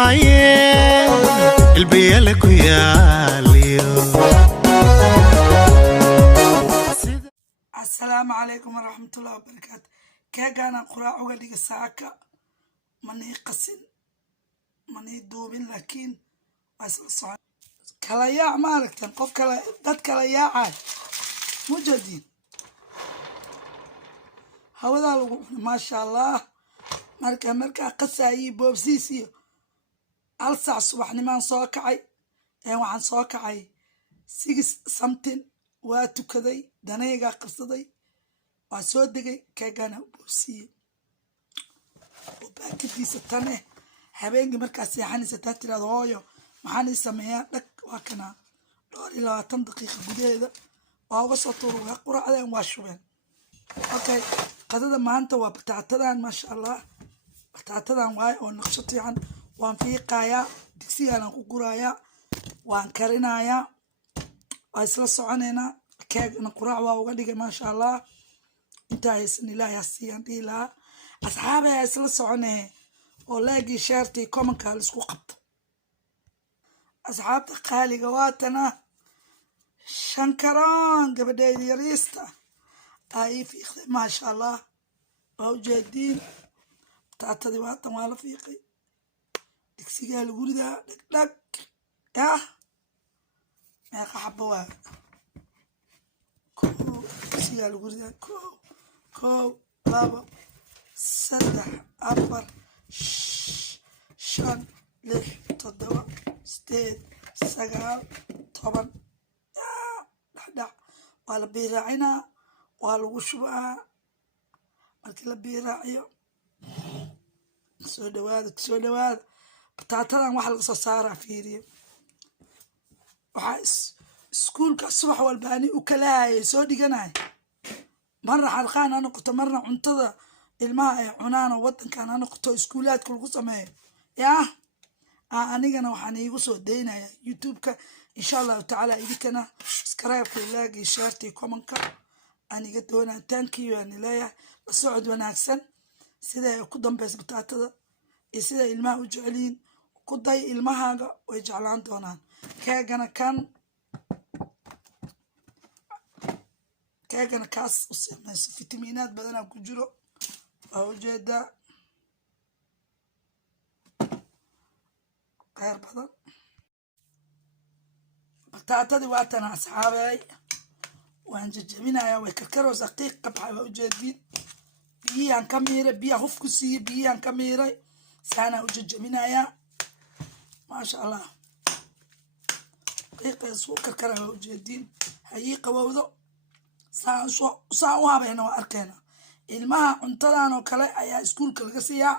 maaye البيالك وياليو. السلام عليكم ورحمة الله وبركاته. كاغانا قراء وغديك ساكا مني قسن مني دوبين لكن أصل صعب كلا يا مالكتن قف كلا دد كلا يا عاد مجدين هذا ما شاء الله مركا قساي بوبسيسي الساعة الصبح نمان صوكعي وعن صوكعي 6 something واتكدي دنيغا قرصدي واسودغي كاغانا بوبسي وباكديسه تانه habeenkii markaas seexanaysa taa tiraado hooyo maxaan sameeyaa dhag waa kana dhowr iyo 20 daqiiqo gudaheeda waa uga soo tuuruga quraacdeen waa shubeen okay qadada maanta waa bataatadan ma sha Allah bataatadan waay oo naqshad fiican waan fiiqayaa digsigaan ku gurayaa waan karinayaa waa isla soconeena keegna quraac waa uga dhigay ma sha Allah inta aysan ilaahay asiyan ila asxaabay isla soconee ولاقي شارتي كومن كالسكو قبط أصحاب قالي قواتنا شنكران قبل يريستا أي في ما شاء الله موجودين تعتدي واتنا ولا فيقي دكسي قال وردا دك يا حبوا كو دكسي قال وردا كو بابا سدح أفر شن لح تضوى ستيد سجال طبعا دع ولا بيراعينا ولا وشبع مركلا بيراعيو سودواد بتاعتنا واحد الصصارة فيري وحاس سكول كالصبح والباني وكلاي سودي جناي مرة حلقان أنا كنت مرة عنتظر الماء عنانا وطن كان أنا كنت إسكولات كل قصة ما يا أنا وحنا يقصوا دينا يوتيوب إن شاء الله تعالى إذا كنا سكرايب لاقي شارتي كومنكا أنا قلت هنا تانكيو أنا لا الصعد وناكسن سيدا قدام بس بتاعته سيدا الماء وجعلين قضي الماء هذا ويجعلان دونان كأنا كاس فيتامينات بدنا كجرو أوجد غير بدن بتاعتي وقتنا أصحابي وانججمينا يا ويكركروا زقيق قبحة أوجدين بيان كاميرا بيا هفكسي بيان كاميرا سانا أوججمينا يا ما شاء الله قيق يسوق كركرة أوجدين حقيقة ووضع ساعة بينا وأركينا ilmaha cuntadan oo kale ayaa iskuulka laga siiyaa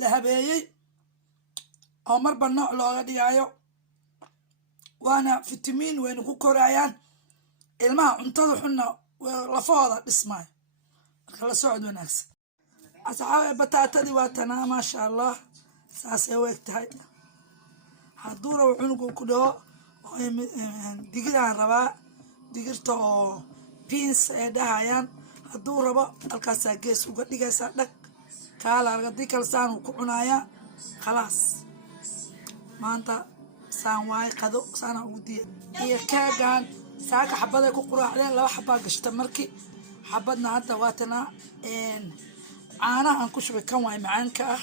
la habeeyay oo marba nooc looga dhigayo waana fitamiin weyn ku korayaan ilmaha cuntada xunna lafooda dhismay marka la socod wanaagsan asxaabay bataatadii waa tanaa ma sha Allah saasay waqtahay hadduu rabo cunugu ku dhaho digiraan rabaa digirta oo beans ay dhahayaan hadduu rabo halkaasaa gees uga dhigaysaa dhag kaala argadii kale saanuu ku cunayaa khalaas maanta saan waay qado saanaa ugu diya iyo kaagaan saaka xabaday ku quraacdeen 2 xabaa gashta markii xabadna hadda waatana caanaha aan ku shubay kan waay macaanka ah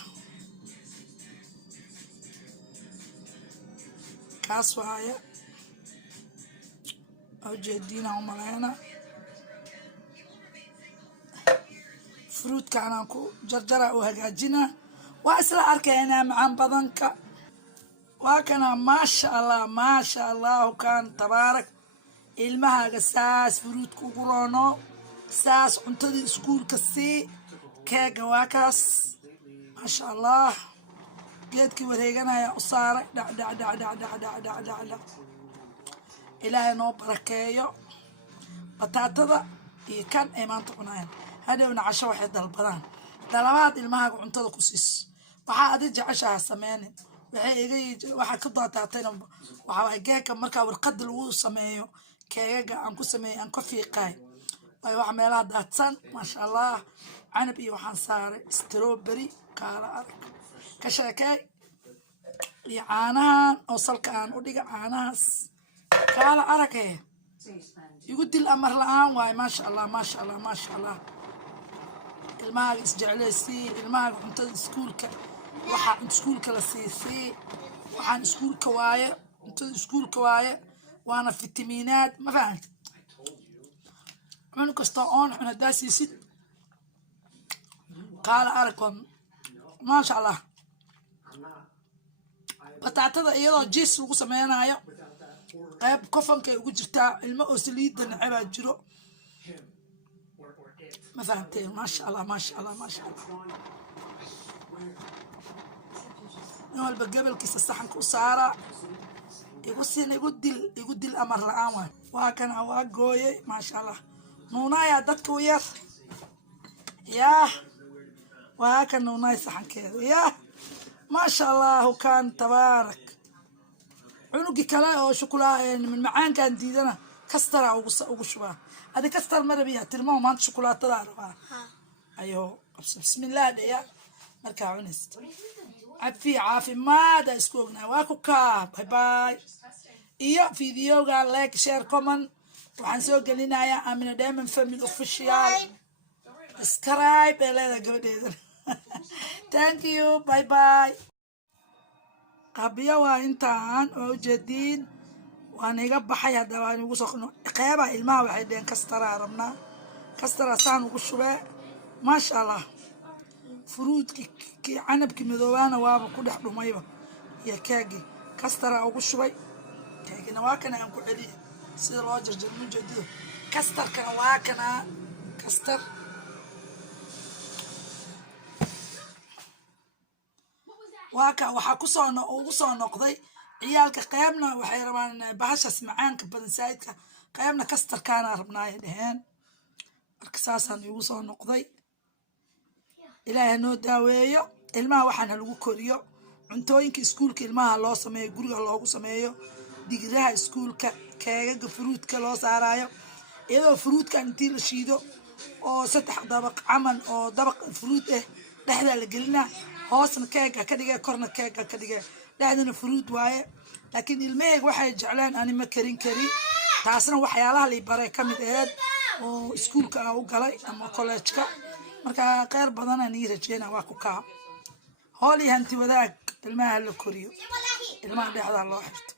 kaas waaya ujeediina umalayna fruit كان أكو جرجرة وهجاجنا وأسرع أركينا مع بدنك وكان ما شاء الله وكان تبارك المها قساس فروت كوكورونو قساس عنتدي سكول كسي كيك واكاس ما شاء الله قيد كي وريقنا يا أصارك دع إلهي نو بركيو بطاطا كان إيمان تقنين هذا ونعشوا واحد البلان دلوات الماء عنتظر كوسيس وحا أدي عشاء سماني وحا كضا تعطينا وحا جاك مركا والقد الوو سمايو كيجا أنكو سماي أنكو في قاي وحا ميلا داتسان ما شاء الله canab iyo waxaan saaray strawberry kaala arag ka sheekay iyo caanahan oo salka aan u dhiga caanahaas kaala arag igu dil amar la-aan waaye maasha allah maasha allah maasha allah ilmahaaga isjecleysii ilmahaaga cuntada iskuulka waxaa iskuulka la siisii waxaan iskuulka waaye cuntada iskuulka waaye waana fitamiinaad ma fahamta cun kastoo oon cun haddaa siisid kaala arag maasha allah bataatada iyadoo jiis lagu sameynayo qayb kofankay ugu jirtaa ilmo oo saliidda necebaa jiro ما فهمتين ما شاء الله ما شاء الله ما شاء الله نوال بقبل كيس الصحن كوسارة يقصين يقدل الأمر العام وكان أواقوي ما شاء الله نونايا دتك وياه ياه وكان نوناي صحن كذا ياه ما شاء الله وكان تبارك عنقي كلا أو شوكولا من معان كان ديدنا كستر أو وشبه هذا كستر مرة بيها ترموا ما أنت شوكولاتة دارها أيوه بسم الله ديا مركا عنست عافي ما دا اسكوغنا واكو كاب باي باي إياه فيديو قال لايك شير كومن وحنسوق لنا يا أمينة دايما فاميلي أوفيشيال سبسكرايب إلى قبل ثانك يو باي باي قبيا وانتان أو جديد وأنا يقبح حياة دواني وصخنو قيابا الماء وحيدين كسترا رمنا كسترا سان وقشبه ما شاء الله فروت كي عنب كي مذوبانا وابا كل حدو مايبا يا كاجي كسترا وقشبه كاجي نواكنا ينكو علي سير واجر جنون جديد كستر كنواكنا كستر واكا waxaa ugu soo noqday ciyaalka qaybna waxay rabaan bahashas macaanka badan saayidka qaybna kastarkaana rabnaay dhaheen marka saasaan ugu soo noqday ilaahay noo daaweeyo ilmaha waxaan lagu koriyo cuntooyinka iskuulka ilmaha loo sameeyo guriga loogu sameeyo digiraha iskuulka keegaga fruitka loo saarayo iyadoo fruitka intii la shiido oo saddex dabaq caman oo dabaq fruit dhexda la gelina hoosna keega ka dhigay korna keega ka dhigay dhexdana fruit waaye laakiin ilmahayga waxay jeclaan ani ma karin kari taasna waxyaalaha la baray kamid aheed oo iskuulka aan u galay ama college-ka marka qeyr badan aan rajeynaa waa ku kaa hooli hanti wadaag ilmaha la koriyo ilmaha dhexda loo xirto